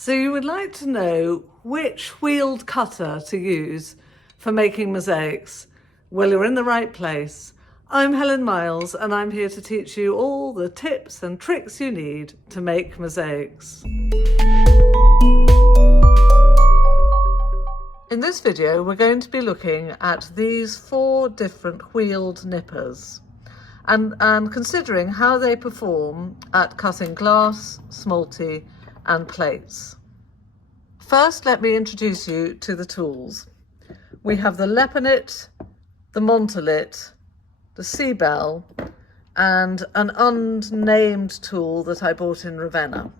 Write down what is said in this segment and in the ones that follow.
So you would like to know which wheeled cutter to use for making mosaics? Well, you're in the right place. I'm Helen Miles and I'm here to teach you all the tips and tricks you need to make mosaics. In this video, we're going to be looking at these 4 different wheeled nippers and considering how they perform at cutting glass, smalti and plates. First, let me introduce you to the tools. We have the Leponitt, the Montolit, the Seabell and an unnamed tool that I bought in Ravenna.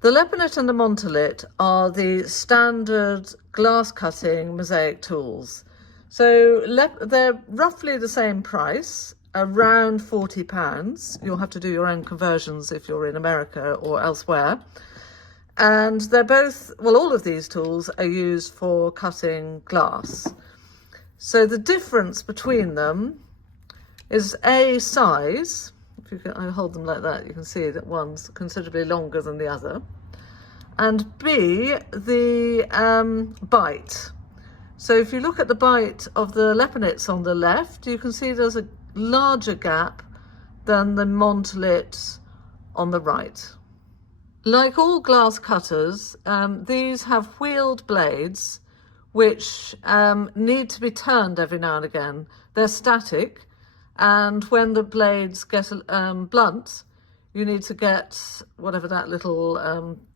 The Leponitt and the Montolit are the standard glass cutting mosaic tools. So they're roughly the same price, around £40. You'll have to do your own conversions if you're in America or elsewhere. And they're both, well, all of these tools are used for cutting glass. So the difference between them is A, size. If you can, I hold them like that, you can see that one's considerably longer than the other. And B, the bite. So if you look at the bite of the Leponitts on the left, you can see there's a larger gap than the Montolit on the right. Like all glass cutters, these have wheeled blades which need to be turned every now and again. They're static, and when the blades get blunt, you need to get whatever that little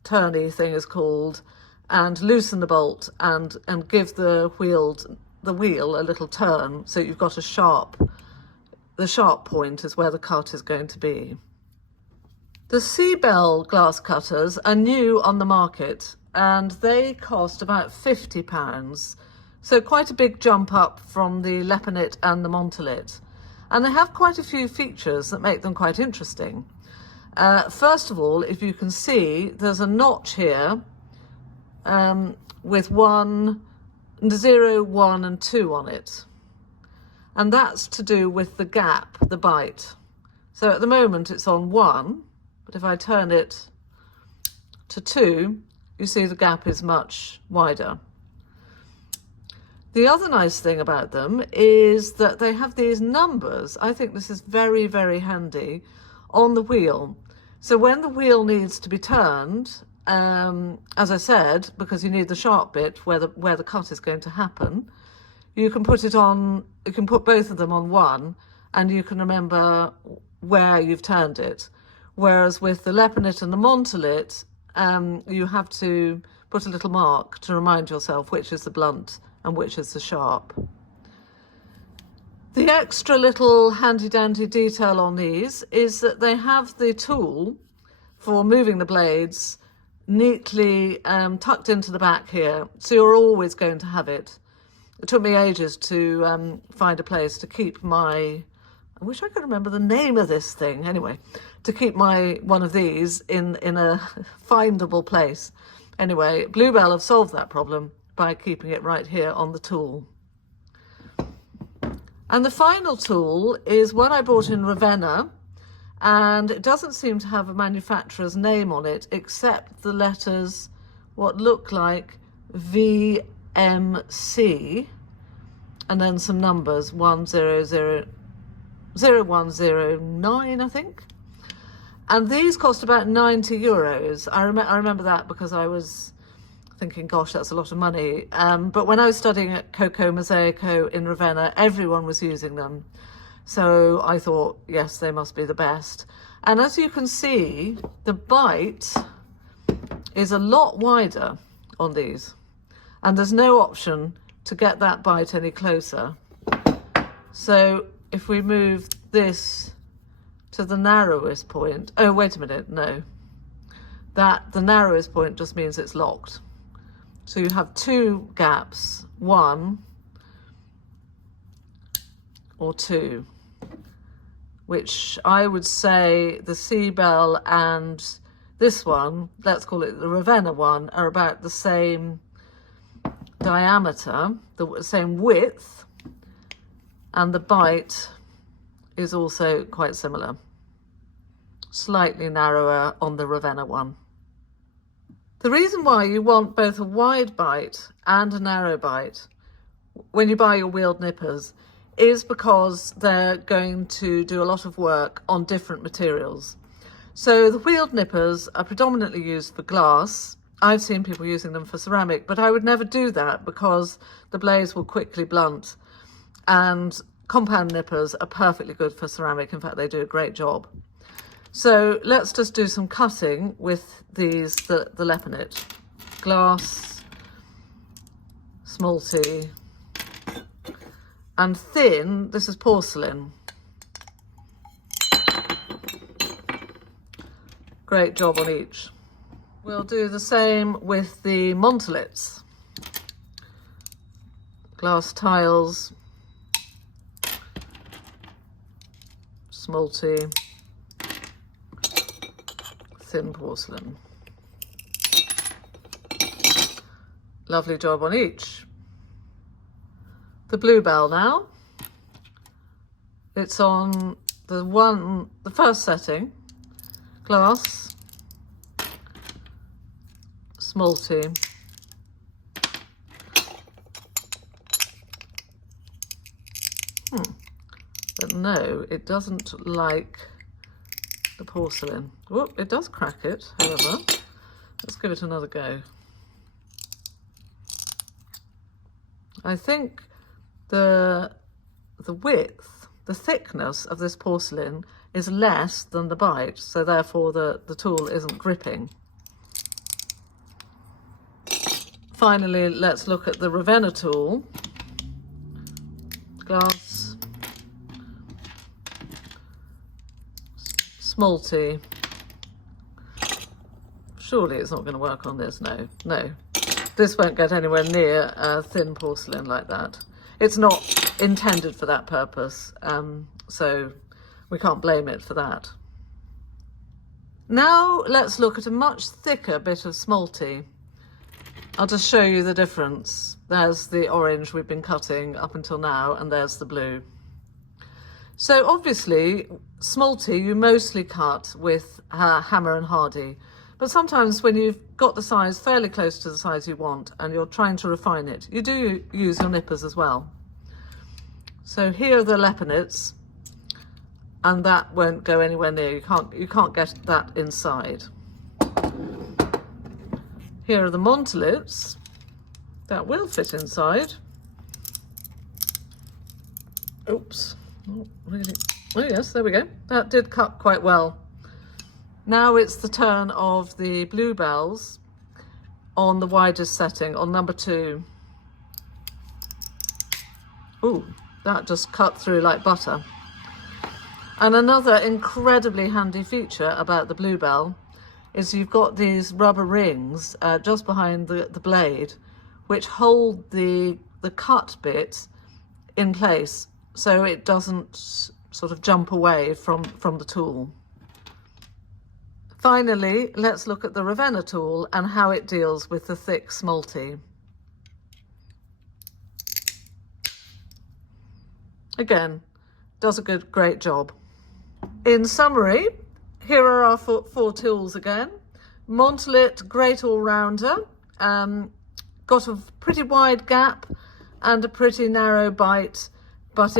turny thing is called and loosen the bolt and give the wheel a little turn so you've got the sharp point is where the cut is going to be. The Seabell glass cutters are new on the market and they cost about £50, so quite a big jump up from the Leponitt and the Montolit. And they have quite a few features that make them quite interesting. First of all, if you can see, there's a notch here with 0, 1 and 2 on it. And that's to do with the gap, the bite. So at the moment it's on 1, but if I turn it to 2, you see the gap is much wider. The other nice thing about them is that they have these numbers. I think this is very, very handy on the wheel. So when the wheel needs to be turned, as I said, because you need the sharp bit where the cut is going to happen, you can put both of them on 1 and you can remember where you've turned it. Whereas with the Leponitt and the Montolit, you have to put a little mark to remind yourself which is the blunt and which is the sharp. The extra little handy-dandy detail on these is that they have the tool for moving the blades neatly tucked into the back here, so you're always going to have it. It took me ages to find a place to keep my, I wish I could remember the name of this thing, anyway, to keep one of these in a findable place. Anyway, Bluebell have solved that problem by keeping it right here on the tool. And the final tool is one I bought in Ravenna, and it doesn't seem to have a manufacturer's name on it except the letters, what look like VMC, and then some numbers, 0109, I think. And these cost about €90. I remember that because I was thinking, gosh, that's a lot of money. But when I was studying at Coco Mosaico in Ravenna, everyone was using them. So I thought, yes, they must be the best. And as you can see, the bite is a lot wider on these. And there's no option to get that bite any closer. So if we move this to the narrowest point, oh, wait a minute, no. The narrowest point just means it's locked. So you have 2 gaps, 1 or 2, which I would say the Seabell and this one, let's call it the Ravenna one, are about the same diameter, the same width, and the bite is also quite similar. Slightly narrower on the Ravenna one. The reason why you want both a wide bite and a narrow bite when you buy your wheeled nippers is because they're going to do a lot of work on different materials. So the wheeled nippers are predominantly used for glass. I've seen people using them for ceramic, but I would never do that because the blades will quickly blunt, and compound nippers are perfectly good for ceramic. In fact, they do a great job. So let's just do some cutting with these, the Leponitt. Glass, smalti, and thin, this is porcelain. Great job on each. We'll do the same with the Montolits. Glass tiles, smalti, thin porcelain. Lovely job on each. The Bluebell now. It's on the first setting. Glass, smalti, but no, it doesn't like the porcelain. Whoop, it does crack it, however. Let's give it another go. I think the width, the thickness of this porcelain is less than the bite, so therefore the tool isn't gripping. Finally, let's look at the Ravenna tool. Glass, smalti. Surely it's not going to work on this, no. This won't get anywhere near thin porcelain like that. It's not intended for that purpose, so we can't blame it for that. Now let's look at a much thicker bit of smalti. I'll just show you the difference. There's the orange we've been cutting up until now, and there's the blue. So obviously, smalti you mostly cut with hammer and hardy, but sometimes when you've got the size fairly close to the size you want and you're trying to refine it, you do use your nippers as well. So here are the Leponitts, and that won't go anywhere near. You can't get that inside. Here are the Montolits. That will fit inside. Oops, not really. Oh yes, there we go. That did cut quite well. Now it's the turn of the Bluebells on the widest setting, on number 2. Ooh, that just cut through like butter. And another incredibly handy feature about the Bluebell is you've got these rubber rings just behind the blade, which hold the cut bit in place so it doesn't sort of jump away from the tool. Finally, let's look at the Ravenna tool and how it deals with the thick smalti. Again, does a great job. In summary, here are our four tools again. Montolit, great all-rounder, got a pretty wide gap and a pretty narrow bite, but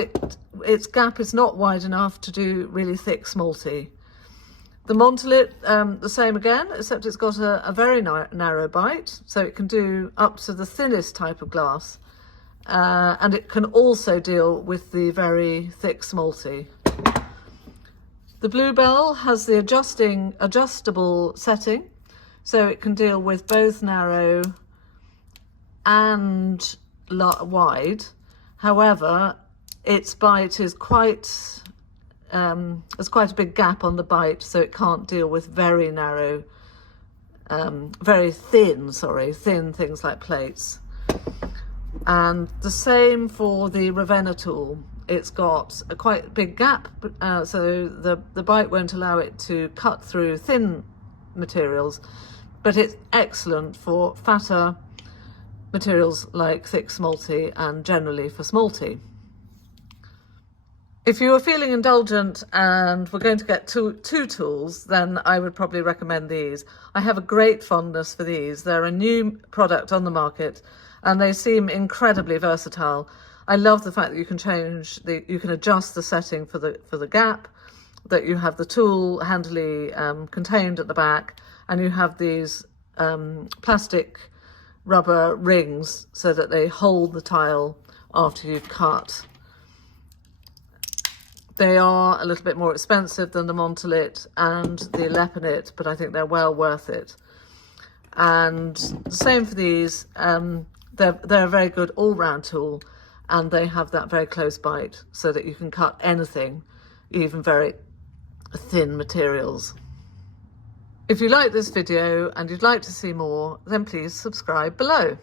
its gap is not wide enough to do really thick smalti. The Montolit, the same again, except it's got a very narrow bite, so it can do up to the thinnest type of glass, and it can also deal with the very thick smalti. The Bluebell has the adjustable setting, so it can deal with both narrow and wide. However, its bite is there's quite a big gap on the bite, so it can't deal with very narrow, very thin things like plates. And the same for the Ravenna tool. It's got a quite big gap, so the bite won't allow it to cut through thin materials, but it's excellent for fatter materials like thick smalti and generally for smalti. If you were feeling indulgent and were going to get two tools, then I would probably recommend these. I have a great fondness for these. They're a new product on the market and they seem incredibly versatile. I love the fact that you can you can adjust the setting for the gap, that you have the tool handily contained at the back, and you have these plastic rubber rings so that they hold the tile after you've cut. They are a little bit more expensive than the Montolit and the Leponitt, but I think they're well worth it. And the same for these. They're a very good all-round tool, and they have that very close bite so that you can cut anything, even very thin materials. If you like this video and you'd like to see more, then please subscribe below.